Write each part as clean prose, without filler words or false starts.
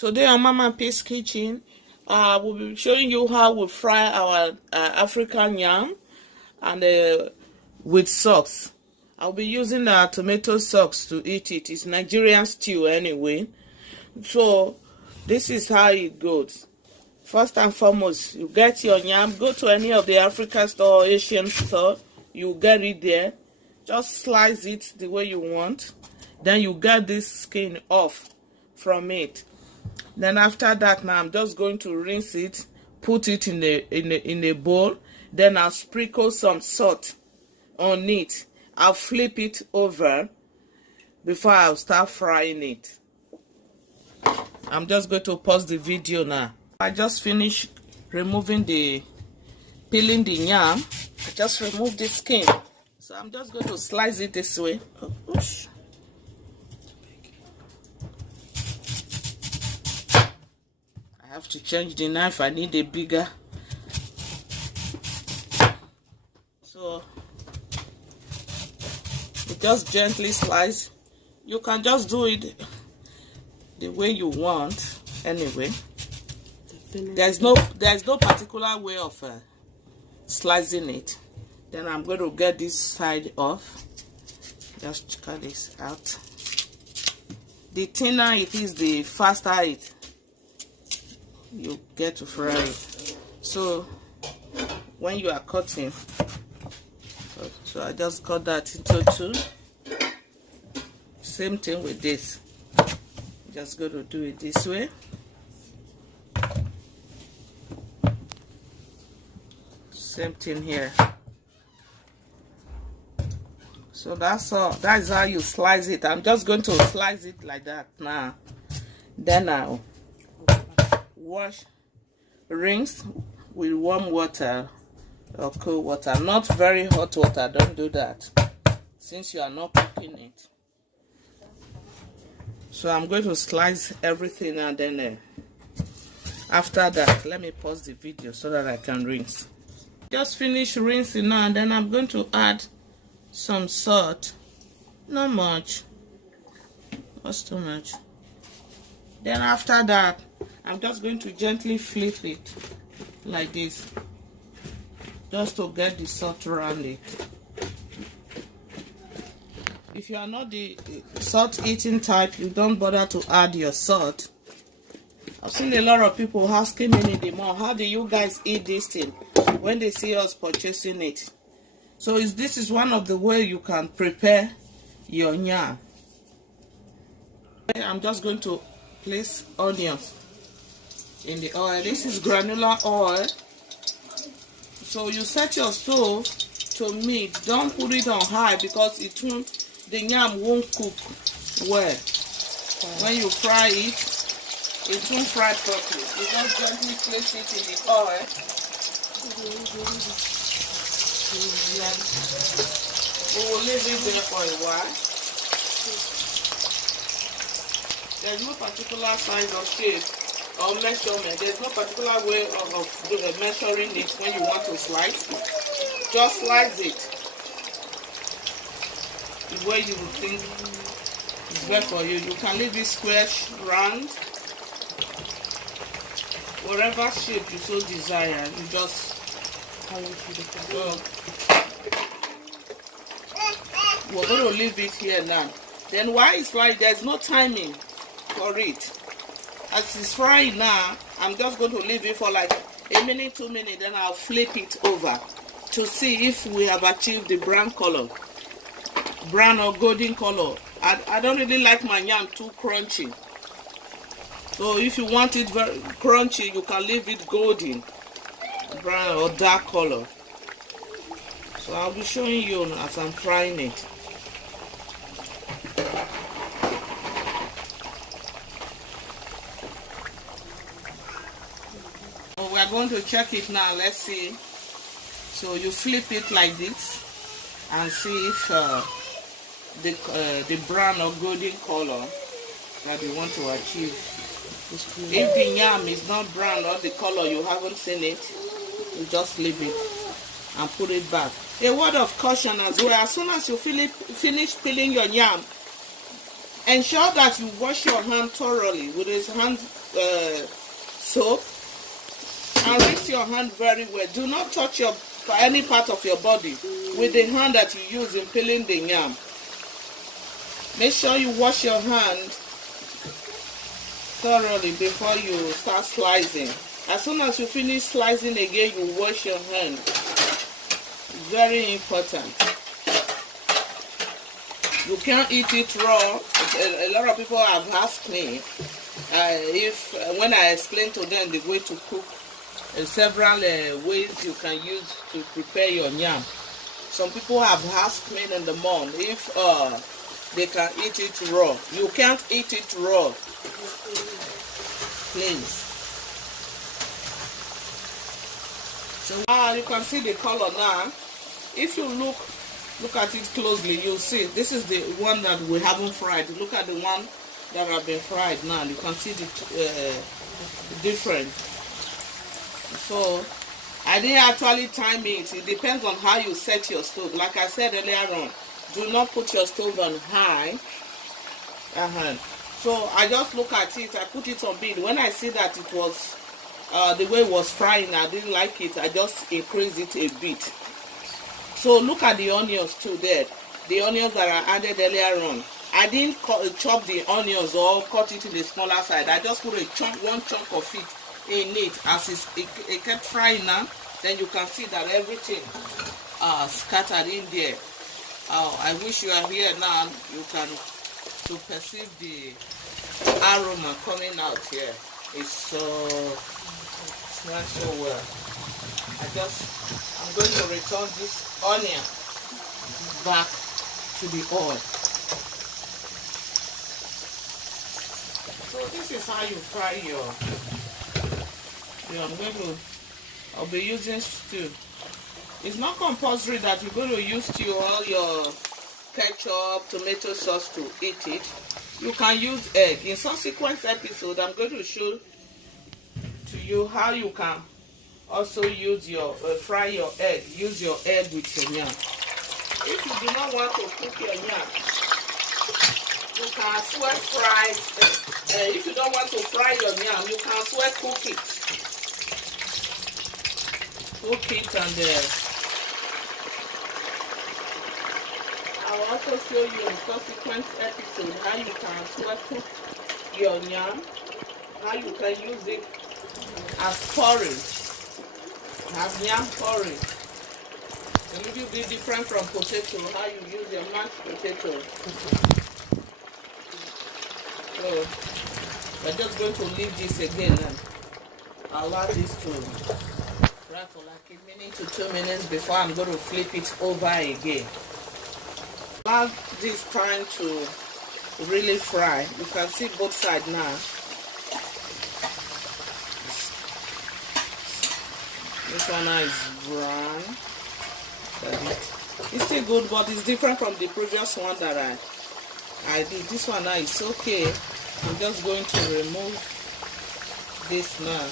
Today on Mama Peace Kitchen, we'll be showing you how we fry our African yam and with sauce. I'll be using tomato sauce to eat it. It's Nigerian stew anyway. So this is how it goes. First and foremost, you get your yam. Go to any of the African store or Asian store. You get it there. Just slice it the way you want. Then you get this skin off from it. Then after that, now I'm just going to rinse it, put it in a bowl. Then I'll sprinkle some salt on it. I'll flip it over before I'll start frying it. I'm just going to pause the video now. I just finished peeling the yam. I just removed the skin. So I'm just going to slice it this way. Oh, oosh. I have to change the knife. I need a bigger. So you just gently slice. You can just do it the way you want. Anyway, there's no particular way of slicing it. Then I'm going to get this side off. Just cut this out. The thinner it is, the faster you get to fry it. So when you are cutting, so I just cut that into two. Same thing with this. Just going to do it this way. Same thing here. So that's all. That's how you slice it. I'm just going to slice it like that now. Then I'll rinse with warm water or cold water. Not very hot water. Don't do that, since you are not cooking it. So I'm going to slice everything, and then after that, let me pause the video so that I can rinse. Just finish rinsing now, and then I'm going to add some salt. Not much. That's too much. Then after that, I'm just going to gently flip it like this, just to get the salt around it. If you are not the salt eating type, you don't bother to add your salt. I've seen a lot of people asking me in the mall, how do you guys eat this thing when they see us purchasing it? So this is one of the ways you can prepare your yam. I'm just going to place onions in the oil. This is granular oil. So you set your stove to mid. Don't put it on high because the yam won't cook well. When you fry it, it won't fry properly. You just gently place it in the oil. We will leave it there for a while. There's no particular size or shape or measurement. There's no particular way of measuring it when you want to slice. Just slice it the way you would think is best for you. You can leave it square, round, whatever shape you so desire. You just we're going to leave it here now. Then while it's frying, there's no timing for it. As it's frying now, I'm just going to leave it for like a minute, 2 minutes, then I'll flip it over to see if we have achieved the brown color, brown or golden color. I don't really like my yam too crunchy. So if you want it very crunchy, you can leave it golden, brown or dark color. So I'll be showing you as I'm frying it. We are going to check it now. Let's see. So you flip it like this and see if the brown or golden color that you want to achieve. If the yam is not brown or the color you haven't seen it, you just leave it and put it back. A word of caution as well: as soon as you finish peeling your yam, ensure that you wash your hand thoroughly with soap, and rinse your hand very well. Do not touch any part of your body with the hand that you use in peeling the yam. Make sure you wash your hand thoroughly before you start slicing. As soon as you finish slicing again, you wash your hand. Very important. You can't eat it raw. A lot of people have asked me if when I explain to them the way to cook, several ways you can use to prepare your yam. Some people have asked me in the morning if they can eat it raw. You can't eat it raw. Please. So you can see the color now. If you look at it closely, you'll see this is the one that we haven't fried. Look at the one that have been fried now. You can see the difference. So I didn't actually time it. It depends on how you set your stove. Like I said earlier on, do not put your stove on high. So I just look at it. I put it on mid. When I see that it was the way it was frying, I didn't like it. I just increased it a bit. So look at the onions too there. The onions that I added earlier on. I didn't chop the onions or cut it to the smaller side. I just put one chunk of it in it. As it kept frying now, then you can see that everything scattered in there. I wish you are here now. You can to perceive the aroma coming out here. It smells so well. I'm going to return this onion back to the oil. So this is how you fry I'll be using stew. It's not compulsory that you're going to use stew or your ketchup, tomato sauce to eat it. You can use egg. In subsequent episode, I'm going to show to you how you can also use your fry your egg. Use your egg with your yam. If you do not want to cook your yam, you can sweat fry. If you don't want to fry your yam, you can sweat cook it. Cook it and I'll also show you in subsequent episode how you can sweat cook your yam, how you can use it as porridge. Have yam porridge. A little bit different from potato, how you use your mashed potato. So we're just going to leave this again and allow this to fry for like a minute to 2 minutes before I'm going to flip it over again. Allow this time to really fry. You can see both sides now. This one now is brown. It's still good, but it's different from the previous one that I did. This one now is okay. I'm just going to remove this now.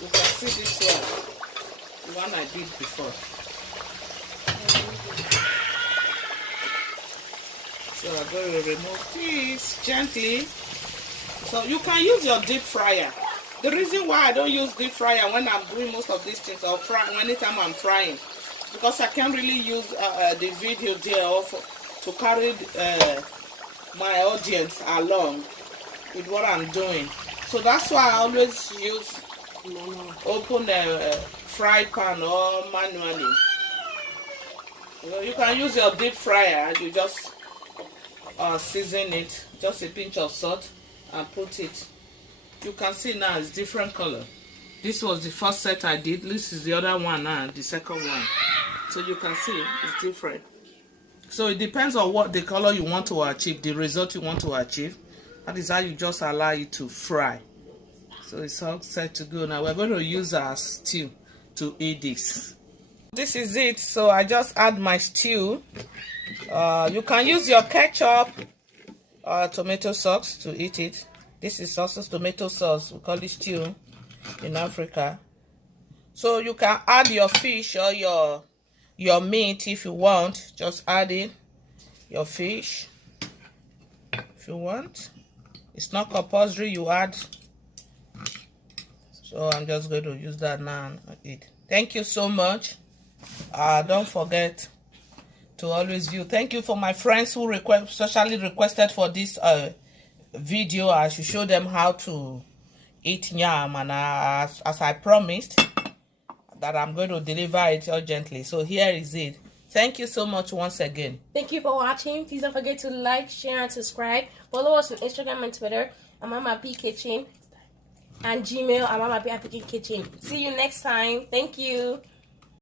You can see this one, the one I did before. So I'm going to remove this gently. So you can use your deep fryer. The reason why I don't use deep fryer when I'm doing most of these things or anytime I'm frying, because I can't really use the video there to carry my audience along with what I'm doing. So that's why I always use open the fry pan or manually. You can use your deep fryer. You just season it, just a pinch of salt, and put it. You can see now it's different color. This was the first set I did. This is the other one now, the second one. So you can see it's different. So it depends on what the color you want to achieve, the result you want to achieve. That is how you just allow it to fry. So it's all set to go. Now we're going to use our stew to eat this. This is it. So I just add my stew. You can use your ketchup or tomato sauce to eat it. This is also tomato sauce. We call it stew in Africa. So you can add your fish or your meat if you want. Just add it, your fish. you want. It's not compulsory you add. So I'm just going to use that now and eat. Thank you so much. Don't forget to always view. Thank you for my friends who specially requested for this video. I should show them how to eat yam, and as I promised that I'm going to deliver it urgently. So here is it. Thank you so much once again. Thank you for watching. Please don't forget to like, share, and subscribe. Follow us on Instagram and Twitter. I'm Mama P Kitchen. And Gmail, I'm Mama P Kitchen. See you next time. Thank you.